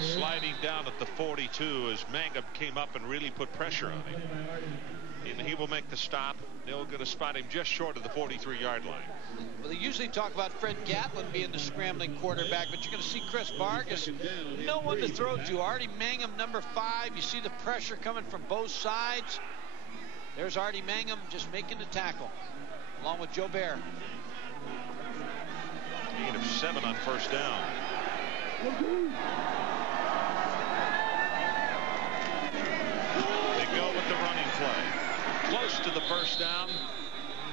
Sliding down at the 42 as Mangum came up and really put pressure on him. And he will make the stop. They're going to spot him just short of the 43-yard line. Well, they usually talk about Fred Gatlin being the scrambling quarterback, but you're going to see Chris Vargas, no one to throw to. Artie Mangum, number 5. You see the pressure coming from both sides. There's Artie Mangum just making the tackle, along with Joe Bear. Gain of 7 on first down. They go with the running play. Close to the first down.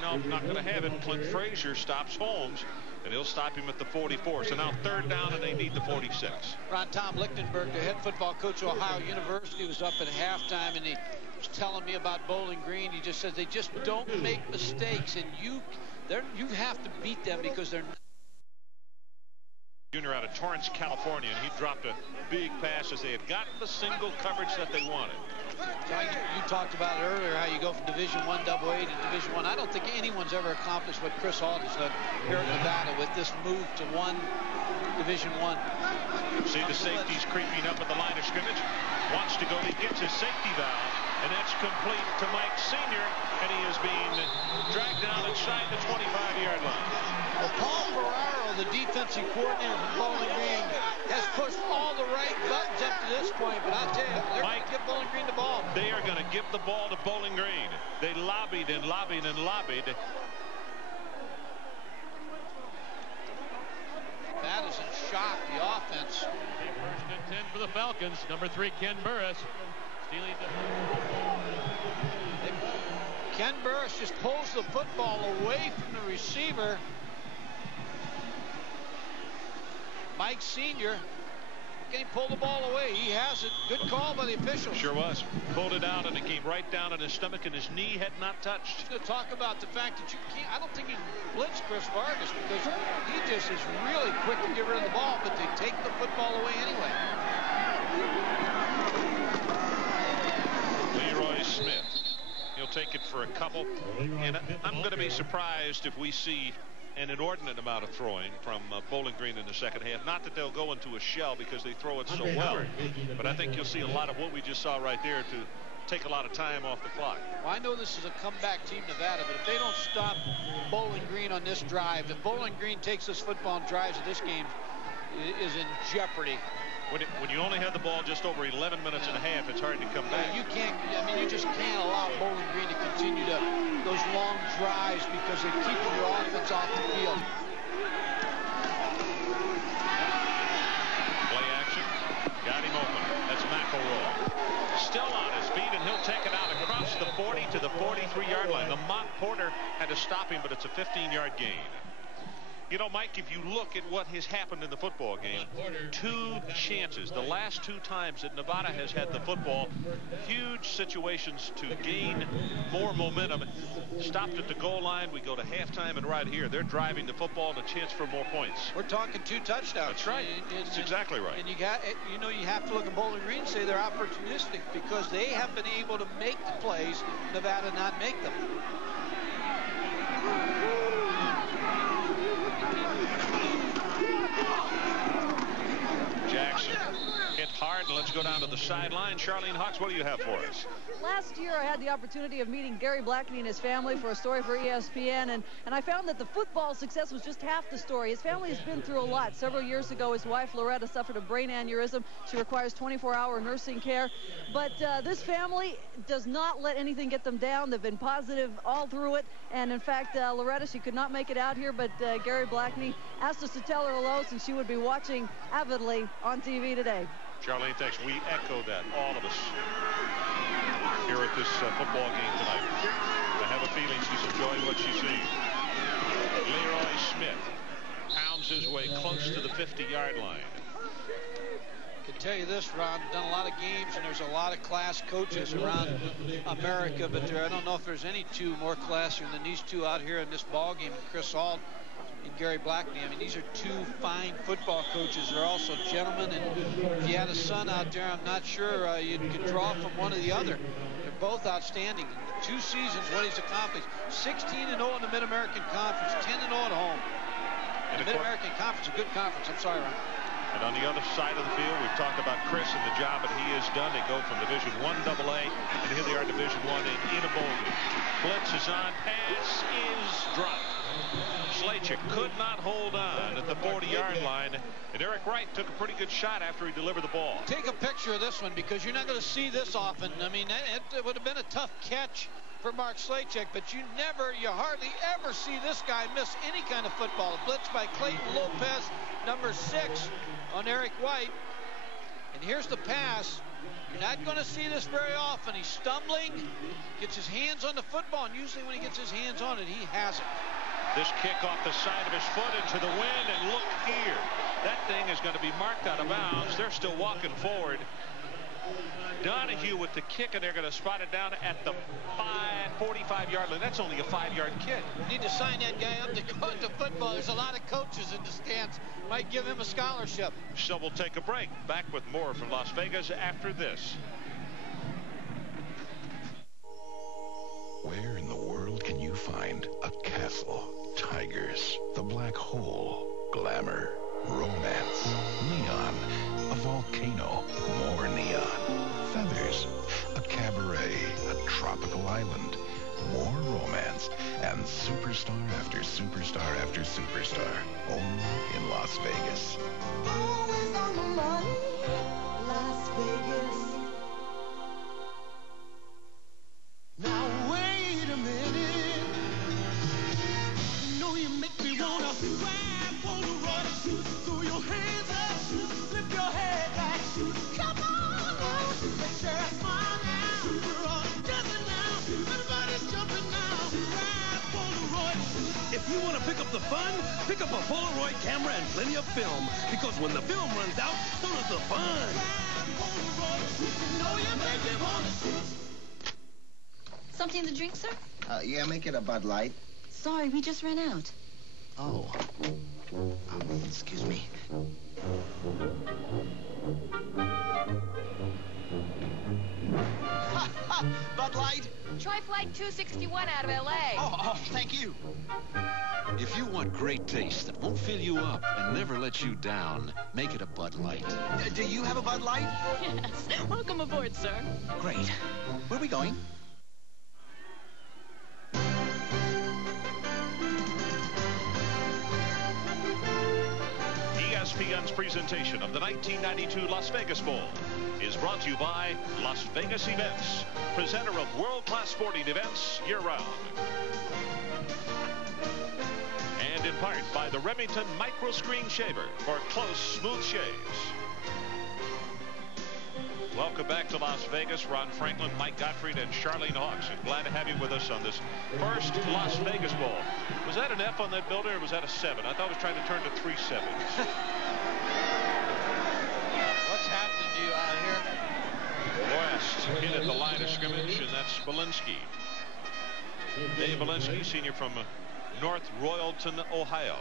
Nope, not going to have it. Clint Frazier stops Holmes, and he'll stop him at the 44. So now 3rd down, and they need the 46. Ron Tom Lichtenberg, the head football coach of Ohio University, was up at halftime, and he was telling me about Bowling Green. He just says they just don't make mistakes, and you have to beat them because they're not. Junior out of Torrance, California, and he dropped a big pass as they had gotten the single coverage that they wanted. You talked about it earlier, how you go from Division I AA to Division I. I don't think anyone's ever accomplished what Chris Ault has done here at Nevada with this move to Division I. See the safeties creeping up at the line of scrimmage. Wants to go. He gets his safety valve, and that's complete to Mike Senior, and he is being dragged down inside the 25-yard line. Well, Paul Ferraro, the defensive coordinator from Bowling Green, has pushed all the right buttons up to this point, but I'll tell you, they're going to give Bowling Green the ball. They are going to give the ball to Bowling Green. They lobbied and lobbied and lobbied. That is in shock, the offense. First and 10 for the Falcons. Number 3, Ken Burris. Stealing Ken Burris just pulls the football away from the receiver. Mike Senior, can he pull the ball away? He has it. Good call by the official. Sure was. Pulled it out, and it came right down on his stomach, and his knee had not touched. To talk about the fact that you can't, I don't think you can blitz Chris Vargas because he just is really quick to get rid of the ball, but they take the football away anyway. Leroy Smith. He'll take it for a couple, and I'm going to be surprised if we see an inordinate amount of throwing from Bowling Green in the second half. Not that they'll go into a shell because they throw it so well, but I think you'll see a lot of what we just saw right there to take a lot of time off the clock. Well, I know this is a comeback team, Nevada, but if they don't stop Bowling Green on this drive, if Bowling Green takes this football and drives of this game, it is in jeopardy. When you only have the ball just over 11 minutes and a half, it's hard to come back. You can't, I mean, you just can't allow Bowling Green to continue those long drives because they keep your offense off the field. Play action. Got him open. That's McElroy. Still on his feet, and he'll take it out across the 40 to the 43-yard line. Lamont Porter had to stop him, but it's a 15-yard gain. You know, Mike, if you look at what has happened in the football game, 2 chances. The last 2 times that Nevada has had the football, huge situations to gain more momentum. Stopped at the goal line. We go to halftime, and right here, they're driving the football and a chance for more points. We're talking 2 touchdowns. That's right. That's exactly right. And you have to look at Bowling Green and say they're opportunistic because they have been able to make the plays, Nevada not make them. Jackson hit hard, and let's go down to the sideline. Charlene Hawks, what do you have for us? Last year, I had the opportunity of meeting Gary Blackney and his family for a story for ESPN, and I found that the football success was just half the story. His family has been through a lot. Several years ago, his wife, Loretta, suffered a brain aneurysm. She requires 24-hour nursing care. But this family does not let anything get them down. They've been positive all through it. And, in fact, Loretta, she could not make it out here, but Gary Blackney asked us to tell her hello since she would be watching avidly on TV today. Charlene, thanks. We echo that, all of us, here at this football game tonight. I have a feeling she's enjoying what she's seeing. Leroy Smith pounds his way close to the 50-yard line. I can tell you this, Ron, done a lot of games, and there's a lot of class coaches around America, but I don't know if there's any 2 more classier than these 2 out here in this ball game, Chris Ault and Gary Blackney. I mean, these are 2 fine football coaches. They're also gentlemen, and if you had a son out there, I'm not sure you could draw from one or the other. They're both outstanding. In 2 seasons, what he's accomplished: 16-0 in the Mid-American Conference, 10-0 at home. The Mid-American Conference, a good conference. I'm sorry, Ron. And on the other side of the field, we've talked about Chris and the job that he has done. They go from Division I AA, and here they are Division I in Enabolden. Blitz is on. Pass is dropped. Slachik could not hold on at the 40-yard line, and Eric Wright took a pretty good shot after he delivered the ball. Take a picture of this one because you're not going to see this often. I mean, it would have been a tough catch for Mark Slachik, but you hardly ever see this guy miss any kind of football. Blitz by Clayton Lopez, number 6 on Eric White. And here's the pass. You're not going to see this very often. He's stumbling, gets his hands on the football, and usually when he gets his hands on it, he has it. This kick off the side of his foot into the wind, and look here. That thing is going to be marked out of bounds. They're still walking forward. Donahue with the kick, and they're going to spot it down at the 45-yard line. That's only a 5-yard kick. Need to sign that guy up to coach the football. There's a lot of coaches in the stands. Might give him a scholarship. So we'll take a break. Back with more from Las Vegas after this. Where in the world can you find a castle, tigers, the black hole, glamour, romance, neon, a volcano, more neon, feathers, a cabaret, a tropical island, more romance, and superstar after superstar after superstar, only in Las Vegas. Always on the money, Las Vegas. Now wait a minute. You know you make me wanna ride Polaroid. Throw your hands up, lift your head back. Come on now, let's share a smile now. We're all together now. Everybody's jumping now. Ride Polaroid. If you want to pick up the fun, pick up a Polaroid camera and plenty of film. Because when the film runs out, so does the fun. Ride Polaroid. You know you make me wanna. Something to drink, sir? Yeah, make it a Bud Light. Sorry, we just ran out. Oh. Excuse me. Bud Light? Try Flight 261 out of L.A. Oh, thank you. If you want great taste that won't fill you up and never let you down, make it a Bud Light. Do you have a Bud Light? Yes. Welcome aboard, sir. Great. Where are we going? ESPN's presentation of the 1992 Las Vegas Bowl is brought to you by Las Vegas Events, presenter of world-class sporting events year-round. And in part by the Remington Micro Screen Shaver for close, smooth shaves. Welcome back to Las Vegas. Ron Franklin, Mike Gottfried, and Charlene Hawks. And glad to have you with us on this first Las Vegas Bowl. Was that an F on that building, or was that a 7? I thought it was trying to turn to 3 sevens. What's happening to you out here? West in at the line of scrimmage, and that's Belinsky. Dave Belinsky, senior from North Royalton, Ohio.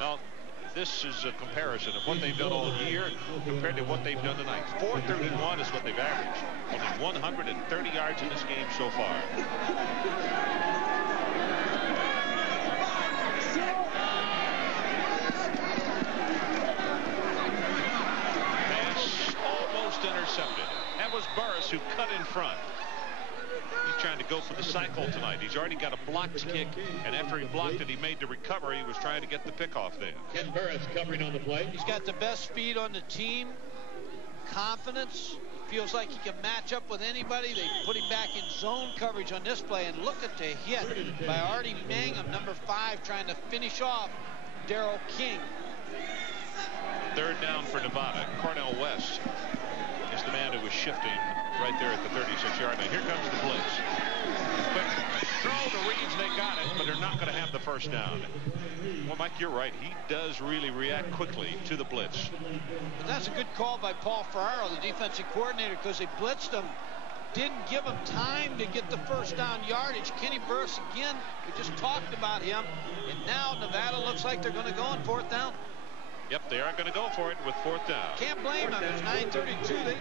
Now, this is a comparison of what they've done all year compared to what they've done tonight. 431 is what they've averaged. Only 130 yards in this game so far. Pass almost intercepted. That was Burris who cut in front. He's trying to go for the cycle tonight. He's already got a blocked kick, and after he blocked it, he made the recovery. He was trying to get the pick off there. Ken Burris covering on the play. He's got the best speed on the team, confidence. Feels like he can match up with anybody. They put him back in zone coverage on this play, and look at the hit by Artie Mangum, number 5, trying to finish off Darrell King. Third down for Nevada. Cornell West is the man who was shifting right there at the 36-yard line. Here comes the blitz. Quick throw to Reeves. They got it, but they're not going to have the first down. Well, Mike, you're right. He does really react quickly to the blitz. But that's a good call by Paul Ferraro, the defensive coordinator, because they blitzed him. Didn't give him time to get the first down yardage. Kenny Burris, again, we just talked about him. And now Nevada looks like they're going to go on 4th down. Yep, they are going to go for it with 4th down. Can't blame them. There's 9:32. They